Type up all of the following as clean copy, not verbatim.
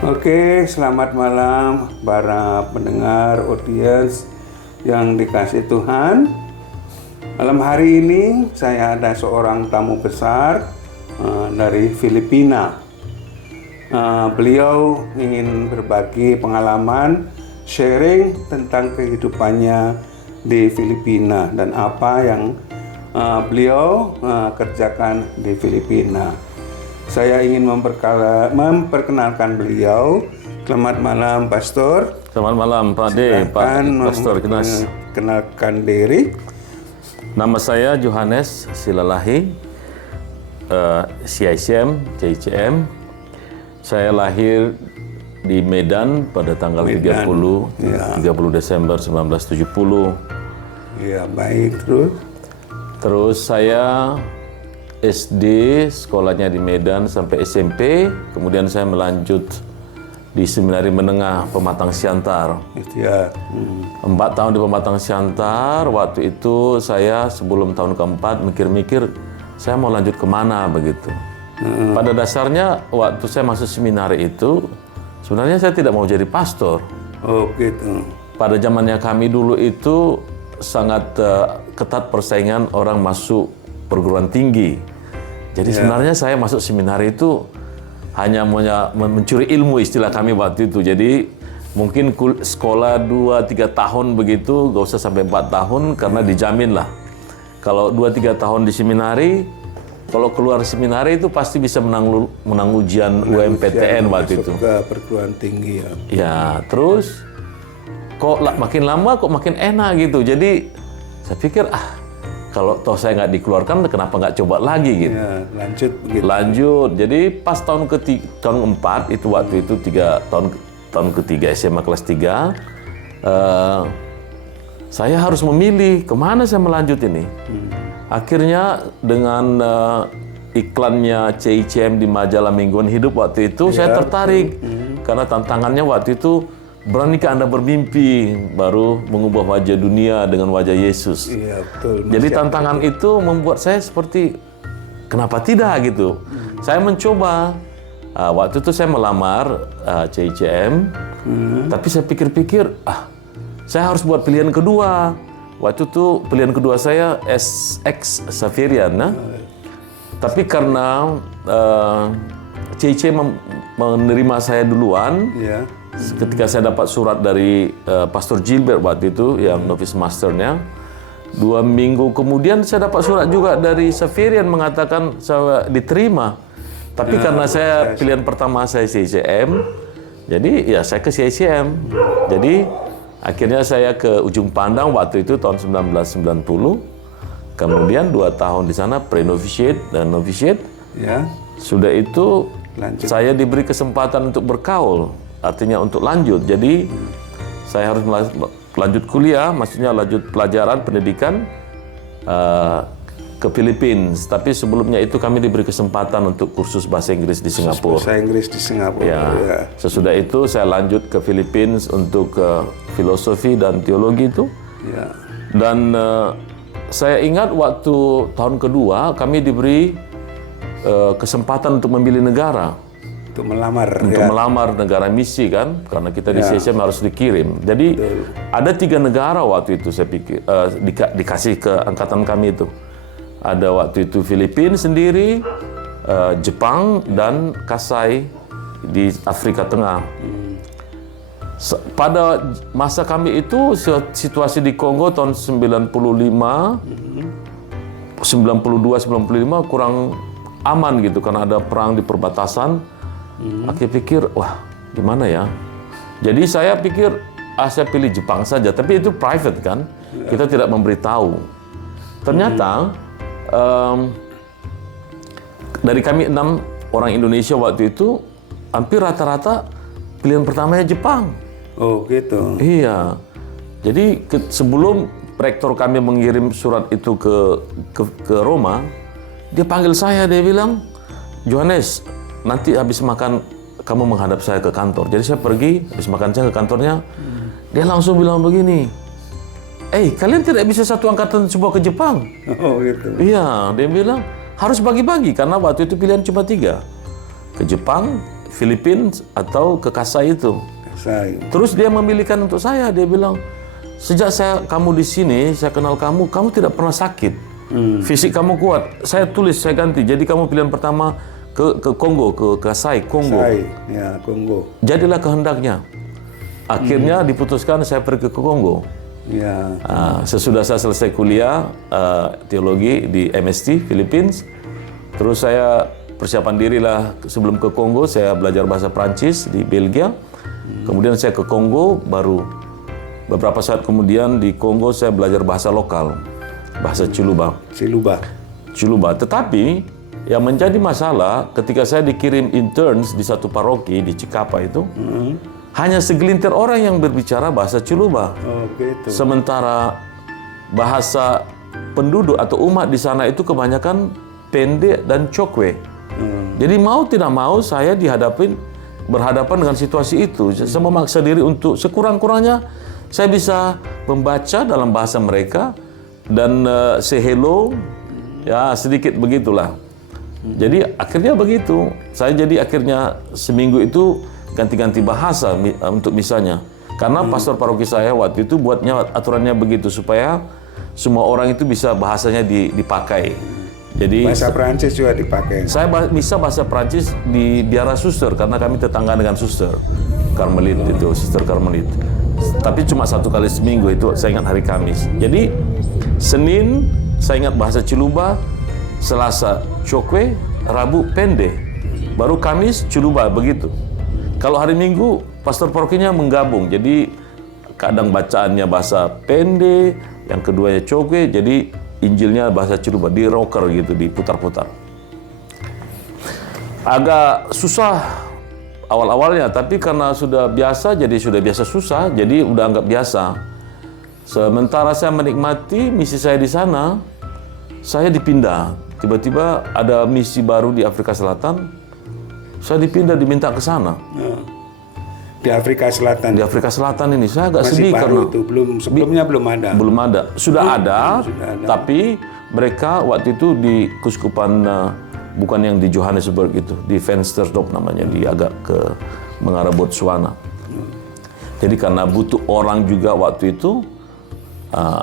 Oke, selamat malam para pendengar audiens yang dikasih Tuhan. Malam hari ini saya ada seorang tamu besar dari Filipina. Beliau ingin berbagi pengalaman, sharing tentang kehidupannya di Filipina dan apa yang beliau kerjakan di Filipina. Saya ingin memperkenalkan beliau. Selamat malam, Pastor. Selamat malam, Pak D. Pak Pastor Kinas. Kenalkan diri. Nama saya Johannes Silalahi, CICM, CICM. Saya lahir di Medan pada tanggal 30 Desember 1970. Ya, baik. Terus saya SD, sekolahnya di Medan sampai SMP, kemudian saya melanjut di Seminari Menengah Pematang Siantar. Ya. 4 tahun di Pematang Siantar, waktu itu saya sebelum tahun keempat mikir-mikir, saya mau lanjut kemana begitu. Pada dasarnya, waktu saya masuk seminari itu, sebenarnya saya tidak mau jadi pastor. Oh, gitu. Pada zamannya kami dulu itu sangat ketat persaingan orang masuk perguruan tinggi. Jadi sebenarnya saya masuk seminari itu hanya mencuri ilmu, istilah kami waktu itu. Jadi mungkin sekolah 2-3 tahun begitu, gak usah sampai 4 tahun karena dijamin lah. Kalau 2-3 tahun di seminari, kalau keluar seminari itu pasti bisa menang ujian UMPTN waktu itu. Ke perguruan tinggi ya. Ya, terus kok makin lama kok makin enak gitu. Jadi saya pikir kalau toh saya nggak dikeluarkan, kenapa nggak coba lagi gitu? Ya, lanjut begitu. Lanjut. Jadi pas tahun 4 itu waktu itu tahun ketiga SMA kelas 3, saya harus memilih kemana saya melanjut ini. Akhirnya dengan iklannya CICM di majalah Mingguan Hidup waktu itu saya tertarik karena tantangannya waktu itu, beranikah Anda bermimpi baru mengubah wajah dunia dengan wajah Yesus? Iya, betul. Jadi tantangan itu membuat saya seperti, kenapa tidak gitu? Saya mencoba. Waktu itu saya melamar CICM, tapi saya pikir-pikir, saya harus buat pilihan kedua. Waktu itu pilihan kedua saya SX Xaverian. Tapi karena CICM menerima saya duluan, ketika saya dapat surat dari Pastor Gilbert waktu itu, yang novice masternya, 2 minggu kemudian saya dapat surat juga dari Xaverian mengatakan saya diterima. Tapi karena saya pilihan pertama saya CICM, jadi ya saya ke CICM. Jadi akhirnya saya ke Ujung Pandang waktu itu tahun 1990. Kemudian 2 tahun di sana pre-novitiate dan novitiate. Ya. Sudah itu Lanjut. saya diberi kesempatan untuk berkaul. Artinya untuk lanjut. Jadi saya harus lanjut kuliah, maksudnya lanjut pelajaran pendidikan ke Filipina. Tapi sebelumnya itu kami diberi kesempatan untuk kursus bahasa Inggris di Singapura. Bahasa Inggris di Singapura. Ya. Sesudah itu saya lanjut ke Filipina untuk filosofi dan teologi itu. Ya. Dan saya ingat waktu tahun kedua kami diberi kesempatan untuk memilih negara. Untuk melamar. Untuk melamar negara misi kan, karena kita di CCM harus dikirim. Jadi ada 3 negara waktu itu saya pikir dikasih ke angkatan kami itu. Ada waktu itu Filipina sendiri, Jepang dan Kasai di Afrika Tengah. Pada masa kami itu situasi di Kongo tahun 95, 92-95 kurang aman gitu karena ada perang di perbatasan. Aku pikir, wah gimana ya? Jadi saya pikir, saya pilih Jepang saja. Tapi itu private kan, kita tidak memberitahu. Ternyata dari kami 6 orang Indonesia waktu itu, hampir rata-rata pilihan pertamanya Jepang. Oh gitu. Iya. Jadi sebelum rektor kami mengirim surat itu ke Roma, dia panggil saya, dia bilang, Johannes, nanti habis makan kamu menghadap saya ke kantor. Jadi saya pergi, habis makan saya ke kantornya, dia langsung bilang begini, kalian tidak bisa satu angkatan semua ke Jepang. Oh gitu. Iya, dia bilang harus bagi-bagi karena waktu itu pilihan cuma 3. Ke Jepang, Philippines atau ke Kasai itu. Kasai. Terus dia memilihkan untuk saya. Dia bilang, sejak kamu di sini, saya kenal kamu tidak pernah sakit. Fisik kamu kuat. Saya tulis, saya ganti. Jadi kamu pilihan pertama ke Kongo, ke Kasai, Kongo. Kasai, ya Kongo. Jadilah kehendaknya. Akhirnya diputuskan saya pergi ke Kongo. Ya. Sesudah saya selesai kuliah teologi di MST Philippines, terus saya persiapan dirilah sebelum ke Kongo. Saya belajar bahasa Prancis di Belgia. Kemudian saya ke Kongo, baru beberapa saat kemudian di Kongo saya belajar bahasa lokal, bahasa Chuluba. Chuluba. Tetapi yang menjadi masalah ketika saya dikirim interns di satu paroki di Cikapa itu, hanya segelintir orang yang berbicara bahasa Chuluba. Oh, gitu. Sementara bahasa penduduk atau umat di sana itu kebanyakan Pende dan Chokwe. Jadi mau tidak mau saya berhadapan dengan situasi itu. Saya memaksa diri untuk sekurang-kurangnya saya bisa membaca dalam bahasa mereka dan say hello, ya sedikit begitulah. Jadi akhirnya begitu. Saya jadi akhirnya seminggu itu ganti-ganti bahasa untuk misalnya. Karena pastor paroki saya waktu itu buatnya aturannya begitu supaya semua orang itu bisa bahasanya dipakai. Jadi bahasa Prancis juga dipakai. Saya bisa bahasa Prancis di biara suster karena kami tetangga dengan suster Karmelit itu, suster Karmelit. Tapi cuma 1 kali seminggu itu, saya ingat hari Kamis. Jadi Senin saya ingat bahasa Chuluba, Selasa Chokwe, Rabu Pende, baru Kamis Chuluba begitu. Kalau hari Minggu pastor parokinya menggabung, jadi kadang bacaannya bahasa Pende, yang keduanya Chokwe, jadi Injilnya bahasa Chuluba, di rocker gitu, diputar-putar. Agak susah awal-awalnya, tapi karena sudah biasa, jadi sudah biasa susah, jadi udah anggap biasa. Sementara saya menikmati misi saya di sana, saya dipindah. Tiba-tiba ada misi baru di Afrika Selatan, saya diminta ke sana. Di Afrika Selatan. Di Afrika Selatan ini saya agak Masih sedih baru karena itu, sebelumnya belum ada. Belum ada. Sudah ada, tapi mereka waktu itu di Kuskupan bukan yang di Johannesburg itu, di Venstersdorp namanya, di agak ke mengarah Botswana. Jadi karena butuh orang juga waktu itu,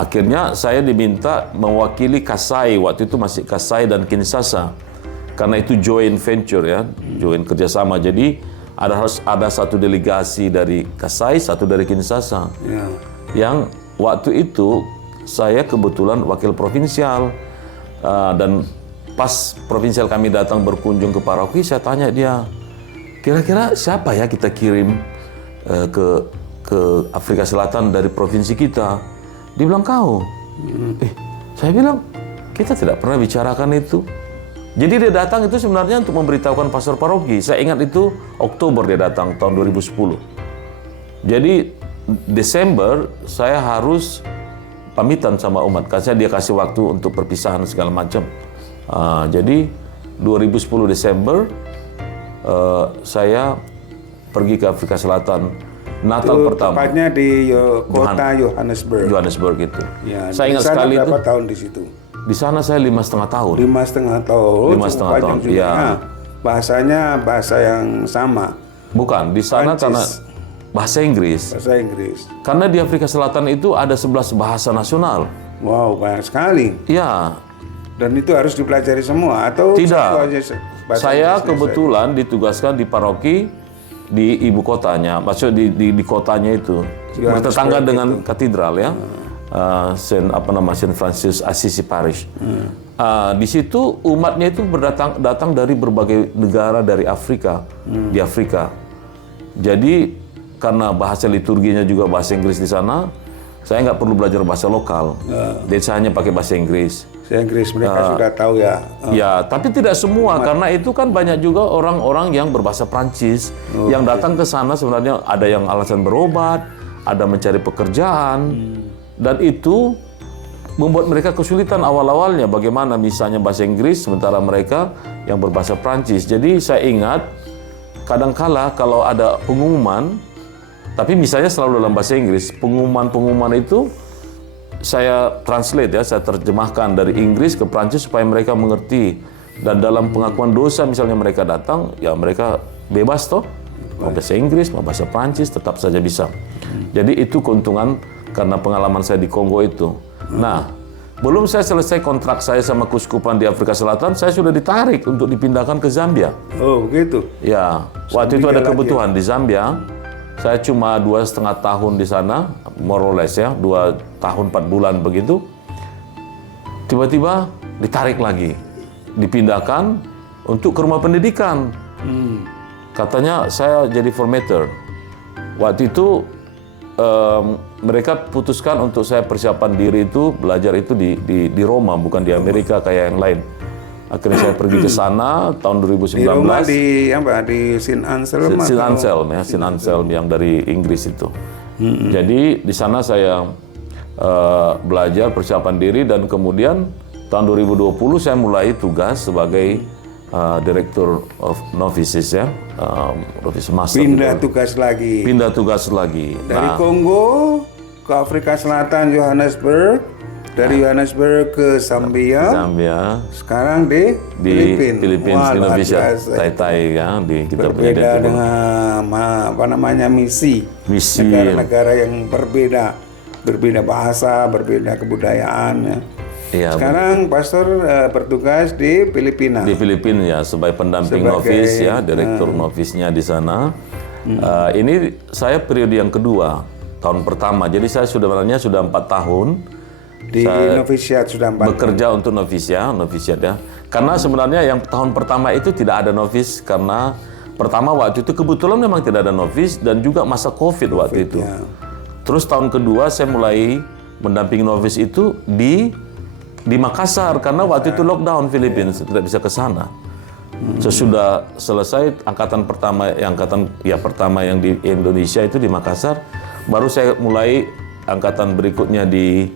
akhirnya saya diminta mewakili Kasai, waktu itu masih Kasai dan Kinshasa. Karena itu joint venture ya, joint kerjasama. Jadi harus ada satu delegasi dari Kasai, satu dari Kinshasa. Ya. Yang waktu itu saya kebetulan wakil provinsial, dan pas provinsial kami datang berkunjung ke paroki, saya tanya dia, kira-kira siapa ya kita kirim ke Afrika Selatan dari provinsi kita? Dia bilang kau. Saya bilang kita tidak pernah bicarakan itu. Jadi dia datang itu sebenarnya untuk memberitahukan pastor paroki. Saya ingat itu Oktober dia datang tahun 2010. Jadi Desember saya harus pamitan sama umat. Karena dia kasih waktu untuk perpisahan segala macam. Jadi 2010 Desember saya pergi ke Afrika Selatan. Natal itu pertama. Tepatnya di kota Johannesburg. Johannesburg itu. Ya, saya ingat sekali itu. Berapa tahun di situ? Di sana saya 5,5 tahun. 5,5 tahun. 5,5 tahun. Iya. Nah, bahasanya bahasa yang sama. Bukan, di sana Prancis. karena bahasa Inggris. Bahasa Inggris. Karena di Afrika Selatan itu ada 11 bahasa nasional. Wow, banyak sekali. Ya, Dan itu harus dipelajari semua atau tidak. satu aja bahasa Saya Inggrisnya kebetulan ditugaskan di paroki di ibu kotanya, maksudnya di kotanya itu, bertetangga dengan katedral ya. Saint Francis Assisi Parish. Di situ umatnya itu datang dari berbagai negara dari Afrika, di Afrika. Jadi karena bahasa liturginya juga bahasa Inggris di sana, saya nggak perlu belajar bahasa lokal. Jadi saya hanya pakai bahasa Inggris. Bahasa Inggris mereka sudah tahu ya. Ya, tapi tidak semua karena itu kan banyak juga orang-orang yang berbahasa Prancis yang datang ke sana sebenarnya ada yang alasan berobat, ada mencari pekerjaan. Dan itu membuat mereka kesulitan awal-awalnya bagaimana misalnya bahasa Inggris sementara mereka yang berbahasa Prancis. Jadi saya ingat kadangkala kalau ada pengumuman, tapi misalnya selalu dalam bahasa Inggris, pengumuman itu saya translate ya, saya terjemahkan dari Inggris ke Prancis supaya mereka mengerti. Dan dalam pengakuan dosa misalnya mereka datang, ya mereka bebas toh. Mau bahasa Inggris, mau bahasa Prancis, tetap saja bisa. Jadi itu keuntungan karena pengalaman saya di Kongo itu. Nah, belum saya selesai kontrak saya sama Keuskupan di Afrika Selatan, saya sudah ditarik untuk dipindahkan ke Zambia. Oh, begitu. Ya, waktu itu ada kebutuhan di Zambia. Saya cuma 2,5 tahun di sana, more or less ya, 2 tahun 4 bulan begitu. Tiba-tiba ditarik lagi, dipindahkan untuk ke rumah pendidikan. Katanya saya jadi formatter. Waktu itu mereka putuskan untuk saya persiapan diri itu, belajar itu di Roma, bukan di Amerika kayak yang lain. Akhirnya saya pergi ke sana tahun 2019. Di Roma di St. Anselm. St. Anselm yang dari Inggris itu. Jadi di sana saya belajar persiapan diri dan kemudian tahun 2020 saya mulai tugas sebagai Director of Novices ya, Novice Master. Pindah tugas lagi. Dari Kongo ke Afrika Selatan, Johannesburg, dari Johannesburg ke Zambia. Sekarang di Filipina, Indonesia, Tai ya, kita berbeda dengan misi. Negara-negara yang berbeda bahasa, berbeda kebudayaan. Ya. Ya, sekarang Pastor bertugas di Filipina. Di Filipina ya, sebagai pendamping novis ya, direktur novisnya di sana. Ini saya periode yang kedua, tahun pertama. Jadi saya sebenarnya sudah 4 tahun di novisiat sudah 4 bekerja untuk novisiat ya. Karena sebenarnya yang tahun pertama itu tidak ada novis karena pertama waktu itu kebetulan memang tidak ada novis dan juga masa COVID waktu itu. Ya. Terus tahun kedua saya mulai mendampingi novis itu di Makassar karena waktu itu lockdown Filipina, tidak bisa ke sana. Sesudah selesai angkatan pertama yang di Indonesia itu di Makassar, baru saya mulai angkatan berikutnya di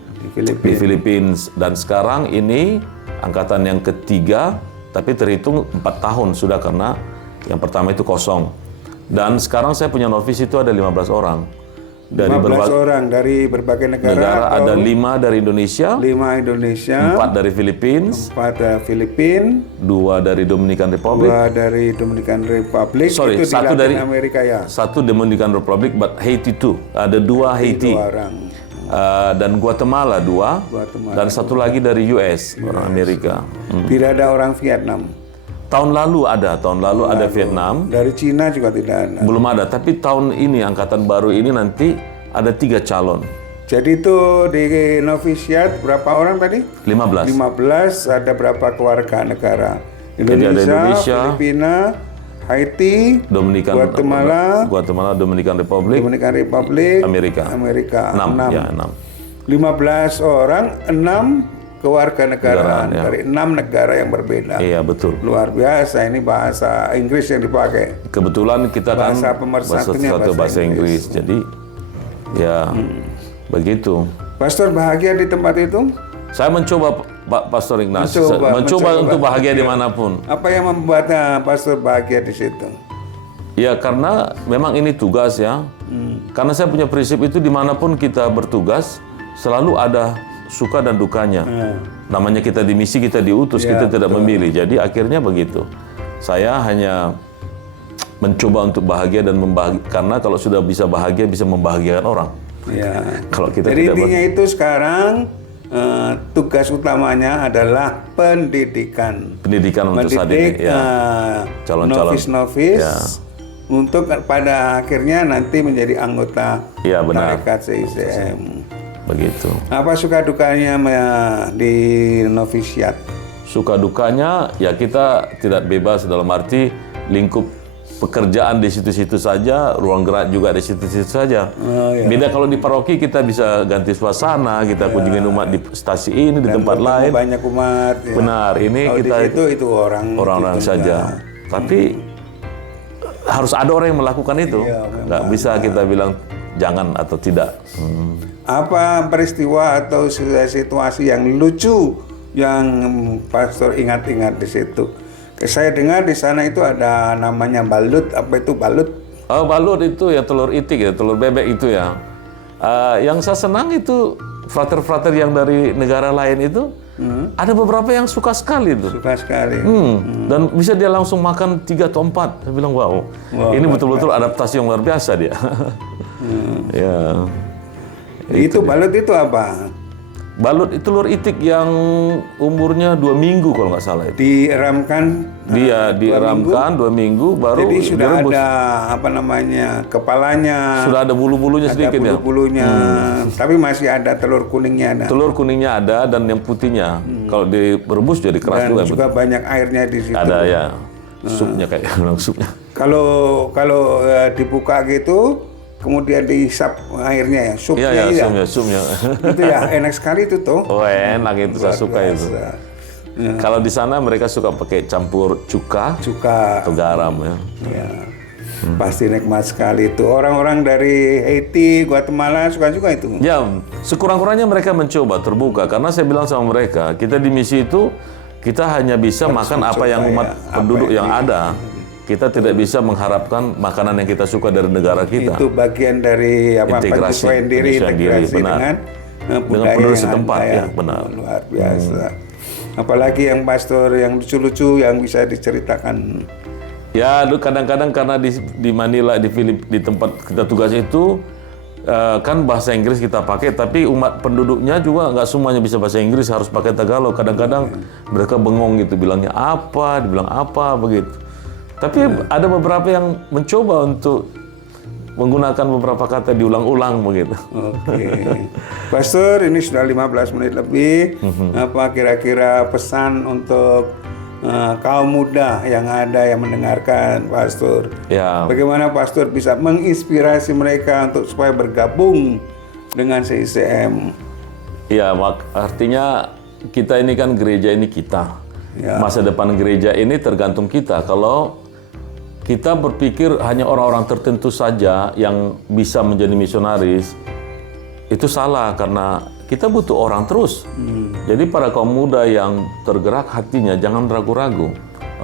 Filipina dan sekarang ini angkatan yang ketiga, tapi terhitung 4 tahun sudah karena yang pertama itu kosong. Dan sekarang saya punya novis itu ada 15 orang. Dari 15 orang dari berbagai negara ada 5 dari Indonesia, 5 Indonesia, 4 dari Filipina, 4 dari Filipina, 2 dari Dominican Republic, 2 dari Dominican Republic, sorry, itu 1 dari Amerika ya. 1 Dominican Republic, but Haiti 2, ada 2 Haiti, 2 orang. Dan Guatemala 2, dan 1 lagi dari US, orang Amerika. Tidak ada orang Vietnam. Tahun lalu ada Vietnam. Dari Cina juga tidak ada. Belum ada, tapi tahun ini angkatan baru ini nanti ada 3 calon. Jadi itu di novisiat berapa orang tadi? 15. 15, ada berapa keluarga negara? Indonesia, Filipina, Haiti, Guatemala, Dominican Republic, Amerika. 6. Ya, 6. 15 orang, 6 kewarganegaraan dari 6 negara yang berbeda. Iya, betul. Luar biasa, ini bahasa Inggris yang dipakai. Kebetulan kita bahasa bahasa Inggris. Jadi ya begitu. Pastor bahagia di tempat itu? Saya mencoba, Pak Pastor Ignatius, mencoba untuk bahagia dimanapun. Apa yang membuat Pastor bahagia di situ? Ya karena memang ini tugas ya. Karena saya punya prinsip itu dimanapun kita bertugas selalu ada suka dan dukanya. Namanya kita di misi, kita diutus, kita tidak memilih. Jadi akhirnya begitu. Saya hanya mencoba untuk bahagia dan karena kalau sudah bisa bahagia bisa membahagiakan orang. Ya. Kalau kita jadi intinya itu sekarang tugas utamanya adalah pendidikan. Pendidikan untuk saat ini. Calon-calon novis untuk pada akhirnya nanti menjadi anggota tarekat CICM. Begitu. Apa suka dukanya di novisiat? Suka dukanya ya kita tidak bebas dalam arti lingkup pekerjaan di situ-situ saja, ruang gerak juga di situ-situ saja. Beda kalau di paroki kita bisa ganti suasana, kita kunjungi umat di stasi ini, di tempat lain. Banyak umat. Ya. Benar, ini kalau kita itu orang-orang saja. Tapi harus ada orang yang melakukan itu. Nggak bisa kita bilang jangan atau tidak. Apa peristiwa atau situasi yang lucu yang Pastor ingat-ingat di situ? Saya dengar di sana itu ada namanya balut. Apa itu balut? Oh, balut itu ya telur itik ya, telur bebek itu ya. Yang saya senang itu frater-frater yang dari negara lain itu ada beberapa yang suka sekali tuh. Suka sekali. Dan bisa dia langsung makan 3 atau 4. Saya bilang, wow, ini betul-betul adaptasi yang luar biasa dia. Ya. Itu balut itu apa? Balut itu telur itik yang umurnya 2 minggu kalau nggak salah itu. Dieramkan. Dia dieramkan 2 minggu baru Jadi sudah direbus. ada apa namanya kepalanya. Sudah ada bulu-bulunya sedikit ya. Bulu-bulunya. Tapi masih ada telur kuningnya ada. Telur kuningnya ada dan yang putihnya. Kalau direbus jadi keras Dan juga. juga banyak airnya di situ. Ada ya. Supnya kayak bilang supnya. Kalau dibuka gitu, kemudian dihisap airnya ya, supnya Iya ya, ya. supnya. Itu ya enak sekali itu tuh. Oh enak itu, saya Luar suka itu. biasa. Kalau di sana mereka suka pakai campur cuka Cuka. atau garam ya. Ya. Pasti nikmat sekali itu. Orang-orang dari Haiti, Guatemala suka juga itu. Ya, sekurang-kurangnya mereka mencoba terbuka karena saya bilang sama mereka, kita di misi itu kita hanya bisa makan apa yang umat penduduk yang ada. Kita tidak bisa mengharapkan makanan yang kita suka dari negara kita. Itu bagian dari apa Integrasi, penyesuaian diri, penyesuaian diri, integrasi benar. dengan budaya penduduk yang setempat, ada ya, benar. Luar biasa. Apalagi yang pastor yang lucu-lucu yang bisa diceritakan. Ya, kadang-kadang karena di Manila, di tempat kita tugas itu kan bahasa Inggris kita pakai, tapi umat penduduknya juga nggak semuanya bisa bahasa Inggris, harus pakai Tagalog. Kadang-kadang mereka bengong gitu, bilangnya apa, dibilang apa begitu. Tapi ada beberapa yang mencoba untuk menggunakan beberapa kata diulang-ulang begitu. Oke. Pastor, ini sudah 15 menit lebih. Apa kira-kira pesan untuk kaum muda yang ada yang mendengarkan, Pastor? Ya. Bagaimana Pastor bisa menginspirasi mereka untuk supaya bergabung dengan CICM? Ya, artinya kita ini kan gereja ini kita. Ya. Masa depan gereja ini tergantung kita. Kalau kita berpikir hanya orang-orang tertentu saja yang bisa menjadi misionaris, itu salah karena kita butuh orang terus. Jadi para kaum muda yang tergerak hatinya jangan ragu-ragu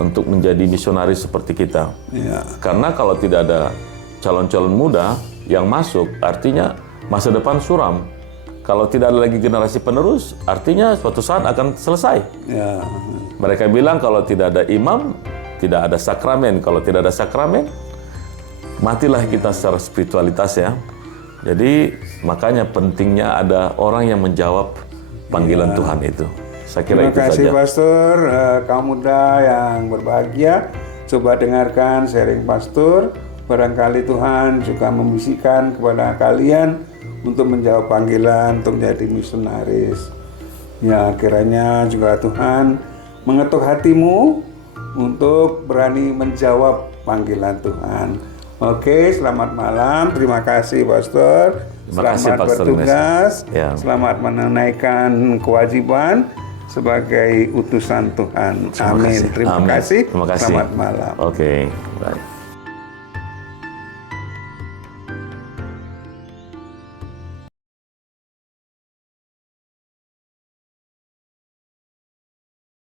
untuk menjadi misionaris seperti kita. Ya. Karena kalau tidak ada calon-calon muda yang masuk, artinya masa depan suram. Kalau tidak ada lagi generasi penerus, artinya suatu saat akan selesai. Ya. Mereka bilang kalau tidak ada imam, tidak ada sakramen. Kalau tidak ada sakramen, matilah kita secara spiritualitas ya. Jadi makanya pentingnya ada orang yang menjawab panggilan Tuhan itu. Saya kira Terima itu kasih saja. Pastor, kaum muda yang berbahagia. Coba dengarkan sharing Pastor. Barangkali Tuhan juga membisikkan kepada kalian untuk menjawab panggilan untuk menjadi misionaris. Ya, kiranya juga Tuhan mengetuk hatimu untuk berani menjawab panggilan Tuhan. Oke, selamat malam. Terima kasih, Pastor. Terima kasih, Selamat Pastor bertugas. Ya. Selamat menunaikan kewajiban sebagai utusan Tuhan. Amin. Terima Amin. kasih. Terima kasih. Selamat malam. Oke, baik.